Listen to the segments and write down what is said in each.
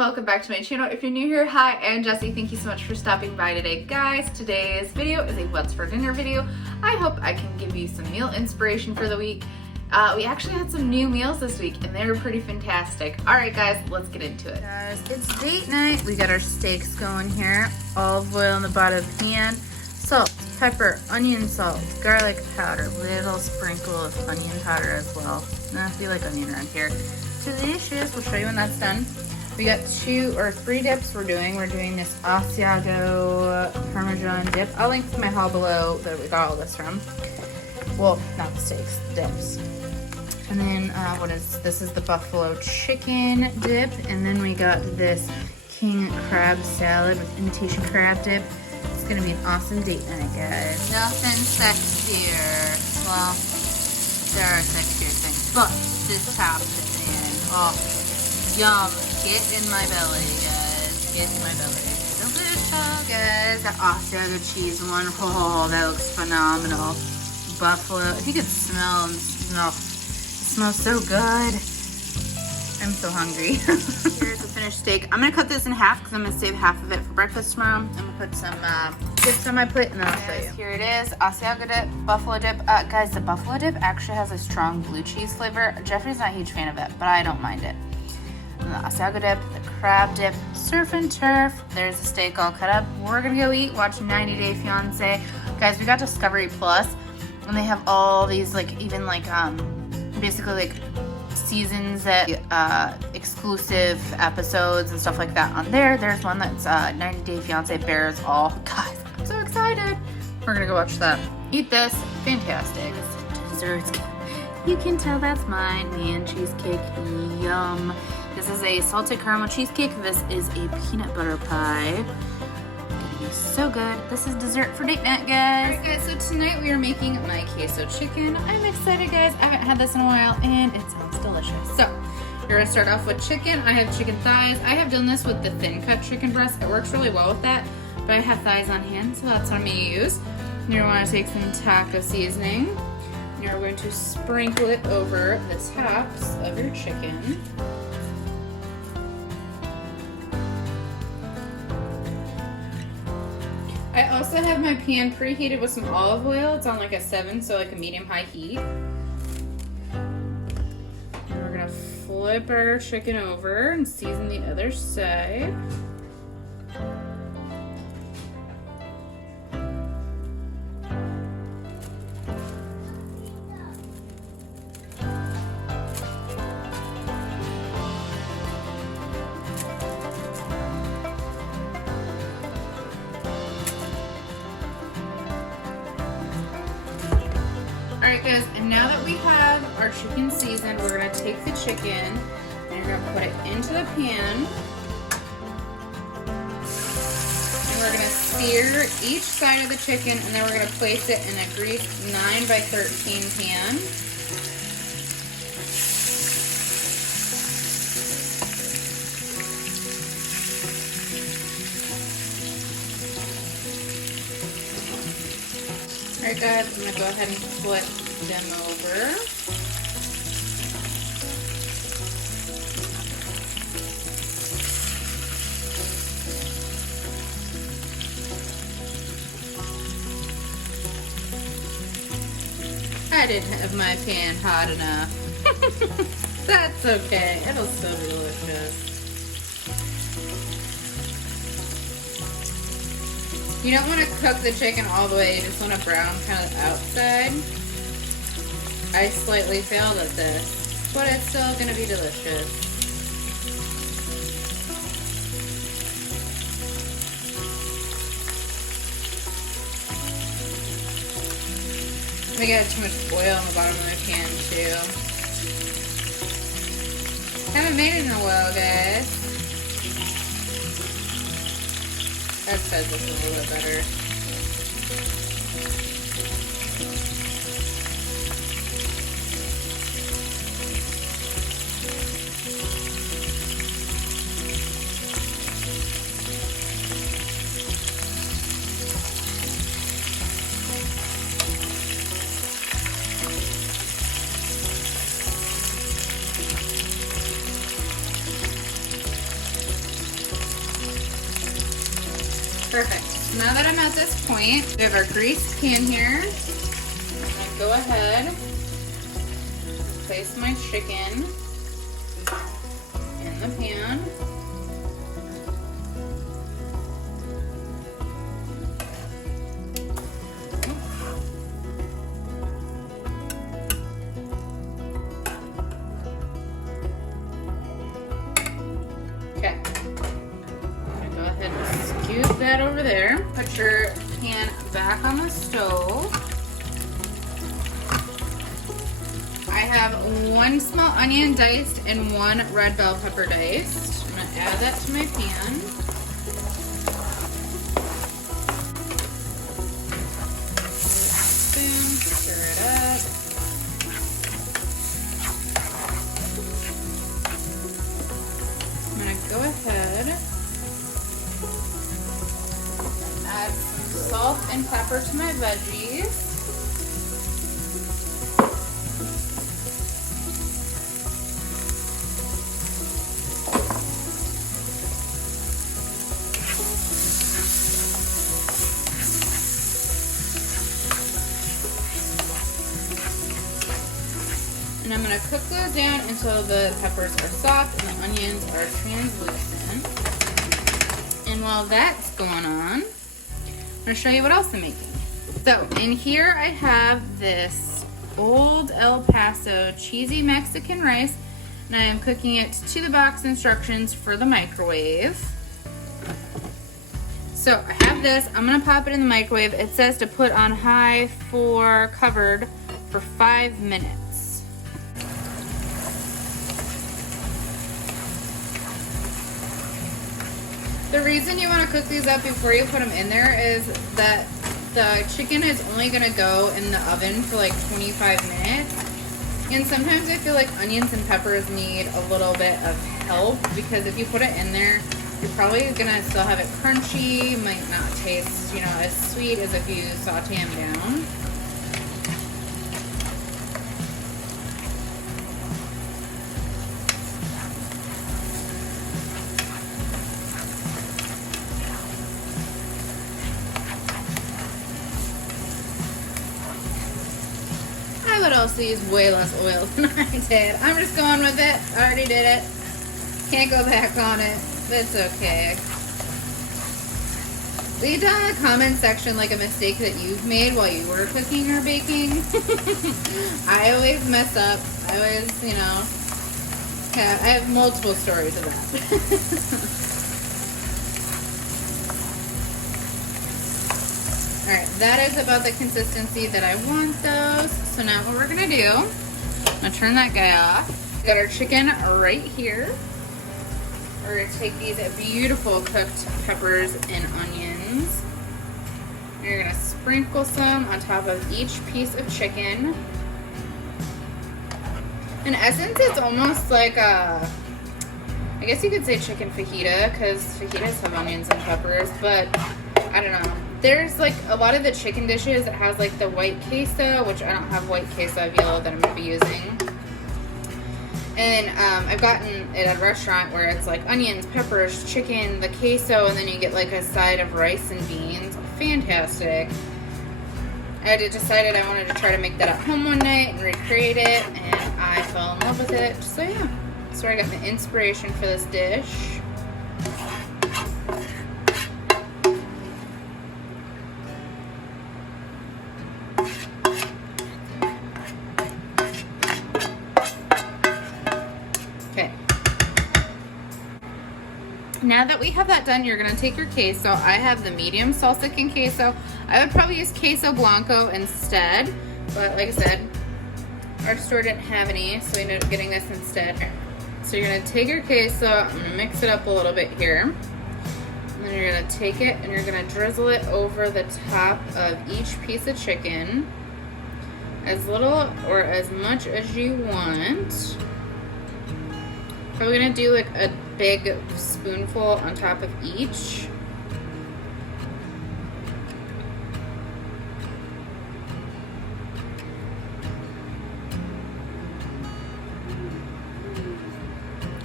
welcome back to my channel. If you're new here, hi, I'm Jessi. Thank you so much for stopping by today. Guys, today's video is a what's for dinner video. I hope I can give you some meal inspiration for the week. We actually had some new meals this week and they were pretty fantastic. Alright guys, let's get into it. Guys, it's date night. We got our steaks going here. Olive oil in the bottom of the pan. Salt, pepper, onion salt, garlic powder, little sprinkle of onion powder as well. I feel like onion around here. Delicious. We'll show you when that's done. We got 2 or 3 dips we're doing. We're doing this Asiago Parmesan dip. I'll link to my haul below that we got all this from. Well, not the steaks, the dips. And then this is the buffalo chicken dip. And then we got this king crab salad with imitation crab dip. It's gonna be an awesome date night, guys. Nothing sexier. Well, there are sexier things, but this top is in. Oh, yum. Get in my belly, guys. Get in my belly. Delicious, guys. That Asiago cheese one. Oh, that looks phenomenal. Buffalo. If you could smell and smell. It smells so good. I'm so hungry. Here's the finished steak. I'm gonna cut this in half because I'm gonna save half of it for breakfast tomorrow. I'm gonna put some dips on my plate and then I'll show you. Here it is, Asiago dip, buffalo dip. Guys, the buffalo dip actually has a strong blue cheese flavor. Jeffrey's not a huge fan of it, but I don't mind it. And the Asiago dip, the crab dip, surf and turf. There's the steak all cut up. We're gonna go eat, watch 90 Day Fiance. Guys, we got Discovery Plus, and they have all these basically like seasons that exclusive episodes and stuff like that on there. There's one that's 90 Day Fiance bears all. Guys, I'm so excited. We're gonna go watch that. Eat this. Fantastic. Desserts. You can tell that's mine. Man, cheesecake. Yum. This is a salted caramel cheesecake. This is a peanut butter pie. Gonna be so good. This is dessert for date night, guys. Alright guys, so tonight we are making my queso chicken. I'm excited, guys. I haven't had this in a while and it sounds delicious. So, you're gonna start off with chicken. I have chicken thighs. I have done this with the thin cut chicken breast. It works really well with that, but I have thighs on hand, so that's what I'm gonna use. You're gonna wanna take some taco seasoning. You're going to sprinkle it over the tops of your chicken. I also have my pan preheated with some olive oil. It's on like a 7, so like a medium-high heat. And we're gonna flip our chicken over and season the other side. Alright guys, and now that we have our chicken seasoned, we're going to take the chicken and we're going to put it into the pan. And we're going to sear each side of the chicken and then we're going to place it in a greased 9x13 pan. Alright guys, I'm going to go ahead and flip them over. I didn't have my pan hot enough. That's okay, it'll still be delicious. You don't want to cook the chicken all the way, you just want to brown kind of the outside. I slightly failed at this, but it's still going to be delicious. We got too much oil on the bottom of the pan too. Haven't made it in a while, guys. That says this is a little bit better. now that I'm at this point, we have our greased pan here. I'm gonna go ahead, place my chicken in the pan. Okay. I'm gonna go ahead and scoop that over there. Put your pan back on the stove. I have 1 small onion diced and 1 red bell pepper diced. I'm gonna add that to my pan. Boom, stir it up. I'm gonna go ahead and add some salt and pepper to my veggies. And I'm going to cook those down until the peppers are soft and the onions are translucent. And while that's going on, I'm going to show you what else I'm making. So in here I have this old El Paso cheesy Mexican rice, and I am cooking it to the box instructions for the microwave. So I have this, I'm going to pop it in the microwave. It says to put on high for covered for 5 minutes. The reason you want to cook these up before you put them in there is that the chicken is only going to go in the oven for like 25 minutes. And sometimes I feel like onions and peppers need a little bit of help, because if you put it in there, you're probably going to still have it crunchy, might not taste, you know, as sweet as if you saute them down. I would also use way less oil than I did. I'm just going with it. I already did it. Can't go back on it. That's okay. Leave down in the comment section like a mistake that you've made while you were cooking or baking. I always mess up. I always, you know, I have multiple stories of that. Alright, that is about the consistency that I want those. So now what we're going to do, I'm going to turn that guy off. Got our chicken right here. We're going to take these beautiful cooked peppers and onions. You're going to sprinkle some on top of each piece of chicken. In essence, it's almost like a, I guess you could say chicken fajita, because fajitas have onions and peppers, but I don't know. There's like a lot of the chicken dishes that has like the white queso, which I don't have white queso, I have yellow that I'm going to be using. And I've gotten it at a restaurant where it's like onions, peppers, chicken, the queso, and then you get like a side of rice and beans. Fantastic. I decided I wanted to try to make that at home one night and recreate it, and I fell in love with it. So yeah, that's where I got the inspiration for this dish. Now that we have that done, you're going to take your queso. I have the medium salsa con queso. I would probably use queso blanco instead, but like I said, our store didn't have any, so we ended up getting this instead. So you're going to take your queso, I'm going to mix it up a little bit here, and then you're going to take it and you're going to drizzle it over the top of each piece of chicken, as little or as much as you want. Probably going to do like a big spoonful on top of each.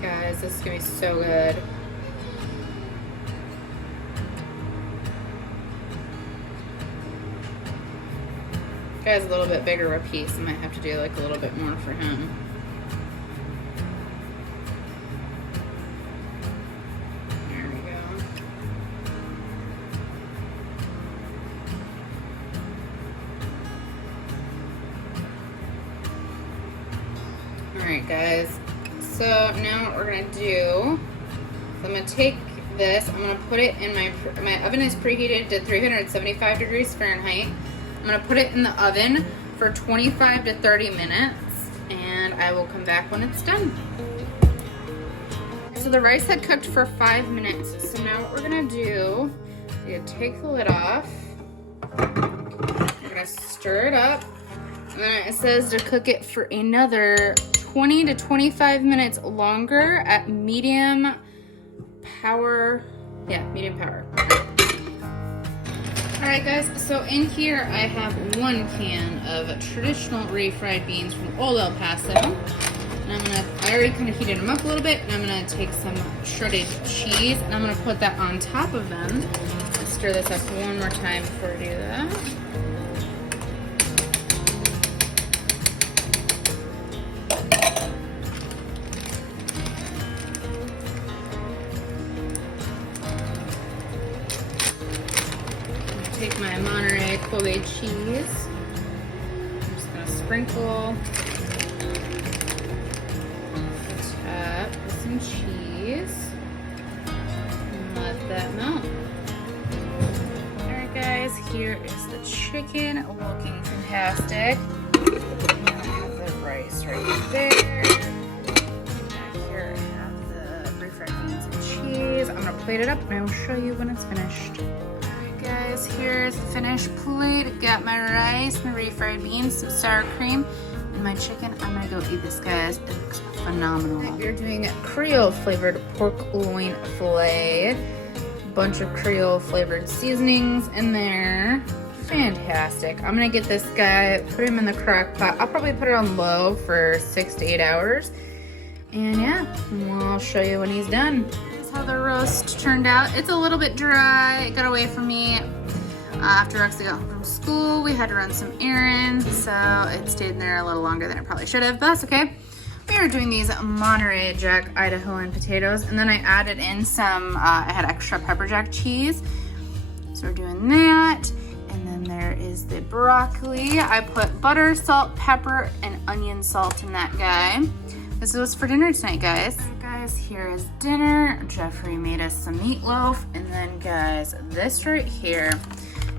Guys, this is gonna be so good. Guy's a little bit bigger of a piece. I might have to do like a little bit more for him. There we go. Alright guys, so now what we're going to do, I'm going to take this, I'm going to put it in my oven is preheated to 375 degrees Fahrenheit. I'm going to put it in the oven for 25 to 30 minutes and I will come back when it's done. So the rice had cooked for 5 minutes. So now what we're going to do is take the lid off. We're going to stir it up. And then it says to cook it for another 20 to 25 minutes longer at medium power. Yeah, medium power. Alright guys, so in here I have 1 can of traditional refried beans from Old El Paso. And I already kind of heated them up a little bit, and I'm going to take some shredded cheese and I'm going to put that on top of them. Let's stir this up one more time before I do that. Take my Monterey Kobe cheese. I'm just gonna sprinkle the top with some cheese and let that melt. Alright guys, here is the chicken looking fantastic. And I have the rice right there. Back here I have the refried beans and cheese. I'm gonna plate it up and I will show you when it's finished. Guys, here's the finished plate. Got my rice, my refried beans, some sour cream, and my chicken. I'm gonna go eat this, guys. It looks phenomenal. We're doing Creole flavored pork loin fillet. Bunch of Creole flavored seasonings in there. Fantastic. I'm gonna get this guy, put him in the crock pot. I'll probably put it on low for 6 to 8 hours. And yeah, I'll show you when he's done. How the roast turned out. It's a little bit dry. It got away from me after Roxy got home from school. We had to run some errands, so it stayed in there a little longer than it probably should have, but that's okay. We are doing these Monterey Jack Idahoan potatoes, and then I added in some, I had extra pepper jack cheese, so we're doing that. And then there is the broccoli. I put butter, salt, pepper, and onion salt in that guy. This was for dinner tonight, guys. Guys, here is dinner. Jeffrey made us some meatloaf. And then, guys, this right here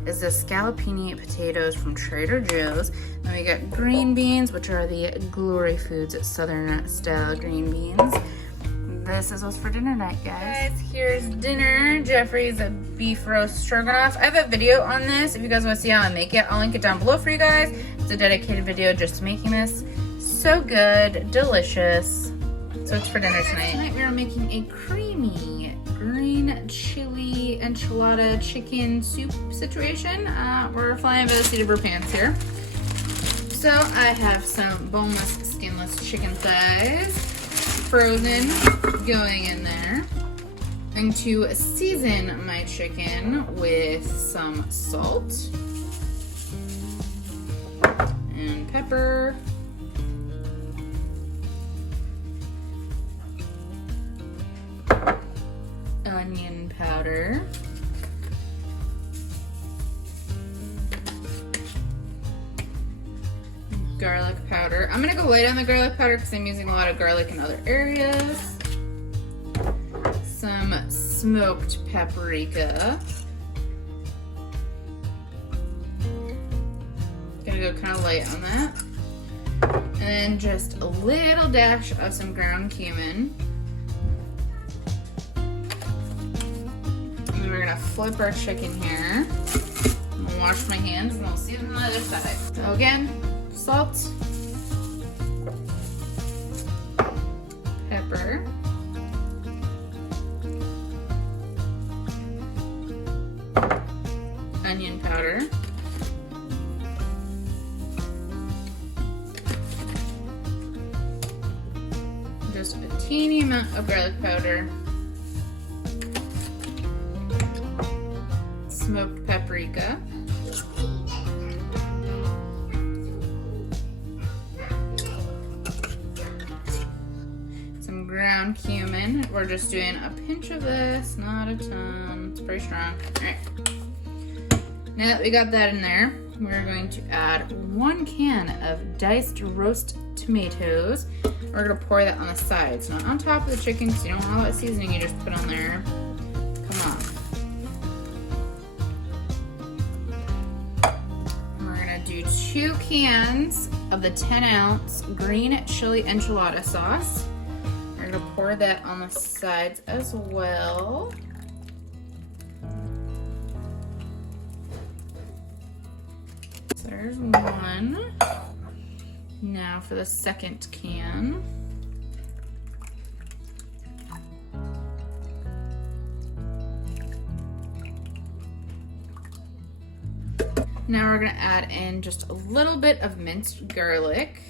is the scallopini potatoes from Trader Joe's. Then we got green beans, which are the Glory Foods Southern style green beans. This is what's for dinner night, guys. Here's dinner. Jeffrey's beef roast stroganoff. I have a video on this if you guys want to see how I make it. I'll link it down below for you guys. It's a dedicated video just to making this. So good, delicious. So it's for dinner tonight. Tonight we are making a creamy green chili enchilada chicken soup situation. We're flying by the seat of our pants here. So I have some boneless, skinless chicken thighs, frozen, going in there. I'm going to season my chicken with some salt and pepper. Onion powder, garlic powder. I'm gonna go light on the garlic powder because I'm using a lot of garlic in other areas. Some smoked paprika. Gonna go kind of light on that. And then just a little dash of some ground cumin. We're gonna flip our chicken here. I'm gonna wash my hands and we'll see it on the other side. So again, salt, pepper, onion powder, just a teeny amount of garlic powder, smoked paprika, ground cumin. We're just doing a pinch of this, not a ton. It's pretty strong. All right. Now that we got that in there, we're going to add 1 can of diced roast tomatoes. We're gonna pour that on the sides, not on top of the chicken, because you don't want all that seasoning you just put on there. Come on. We're gonna do 2 cans of the 10-ounce green chili enchilada sauce. We're gonna pour that on the sides as well. So there's 1. Now for the second can. Now we're gonna add in just a little bit of minced garlic.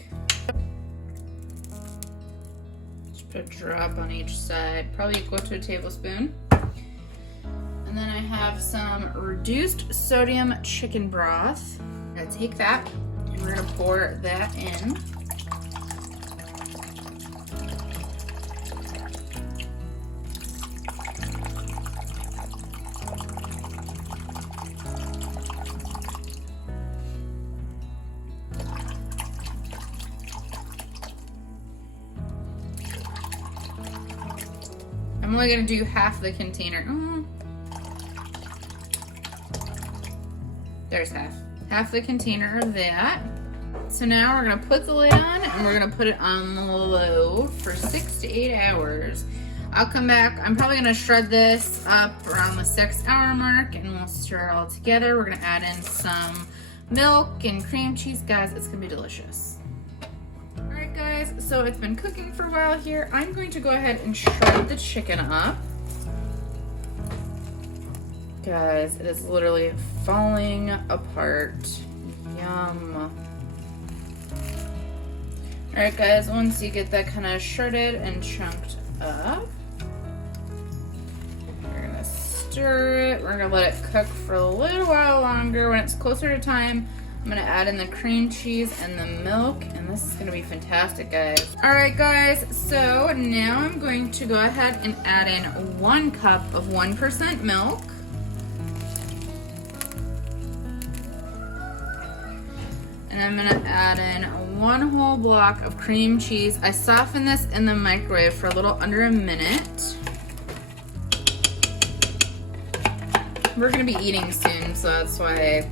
Just put a drop on each side, probably equal to a tablespoon. And then I have some reduced sodium chicken broth. I'm gonna take that and we're gonna pour that in. I'm only gonna do half the container. There's half the container of that. So now we're gonna put the lid on and we're gonna put it on low for 6 to 8 hours. I'll come back. I'm probably gonna shred this up around the 6-hour mark and we'll stir it all together. We're gonna add in some milk and cream cheese. Guys, it's gonna be delicious. All right, guys, so it's been cooking for a while here. I'm going to go ahead and shred the chicken up. Guys, it is literally falling apart. Yum. All right, guys, once you get that kind of shredded and chunked up, we're gonna stir it. We're gonna let it cook for a little while longer. When it's closer to time, I'm gonna add in the cream cheese and the milk, and this is gonna be fantastic, guys. All right, guys, so now I'm going to go ahead and add in 1 cup of 1% milk. And I'm gonna add in 1 whole block of cream cheese. I softened this in the microwave for a little under a minute. We're gonna be eating soon, so that's why I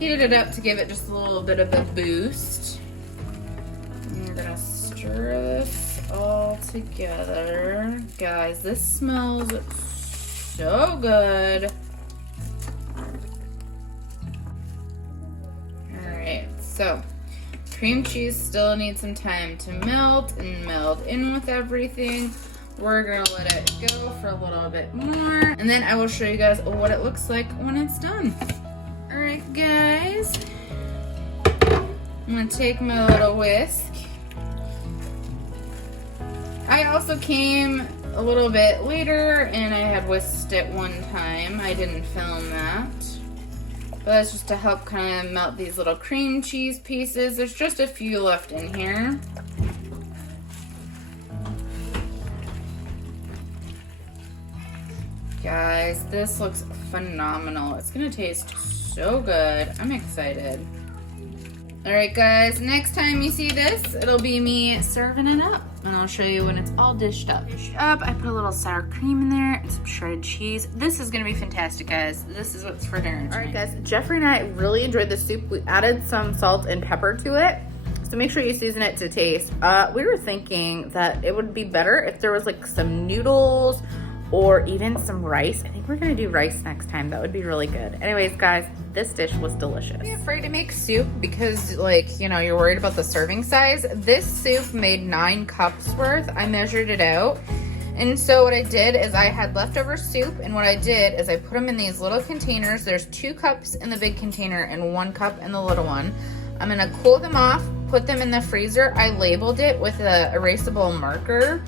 heated it up to give it just a little bit of a boost. And we're gonna stir this all together. Guys, this smells so good. So, cream cheese still needs some time to melt and meld in with everything. We're gonna let it go for a little bit more, and then I will show you guys what it looks like when it's done. All right, guys. I'm gonna take my little whisk. I also came a little bit later, and I had whisked it one time. I didn't film that. But that's just to help kind of melt these little cream cheese pieces. There's just a few left in here. Guys, this looks phenomenal. It's gonna taste so good. I'm excited. All right, guys, next time you see this, it'll be me serving it up. And I'll show you when it's all dished up. I put a little sour cream in there and some shredded cheese. This is gonna be fantastic, guys. This is what's for dinner tonight. All right, guys, Jeffrey and I really enjoyed the soup. We added some salt and pepper to it, so make sure you season it to taste. We were thinking that it would be better if there was like some noodles or even some rice. I think we're gonna do rice next time. That would be really good. Anyways, guys, this dish was delicious. Be afraid to make soup because, like, you know, you're worried about the serving size. This soup made 9 cups worth. I measured it out. And so what I did is I had leftover soup, and what I did is I put them in these little containers. There's 2 cups in the big container and 1 cup in the little one. I'm gonna cool them off, put them in the freezer. I labeled it with a erasable marker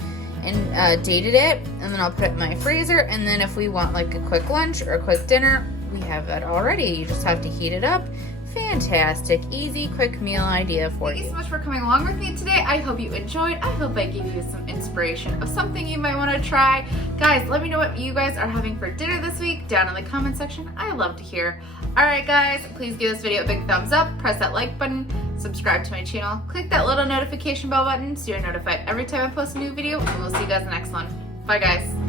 and dated it, and then I'll put it in my freezer. And then if we want like a quick lunch or a quick dinner, we have that already. You just have to heat it up, Fantastic, easy, quick meal idea for Thank you you. so much for coming along with me today. I hope you enjoyed. I hope I gave you some inspiration of something you might want to try. Guys, let me know what you guys are having for dinner this week down in the comment section. I love to hear. All right, guys, please give this video a big thumbs up, press that like button, subscribe to my channel, click that little notification bell button so you're notified every time I post a new video, and we'll see you guys in the next one. Bye, guys.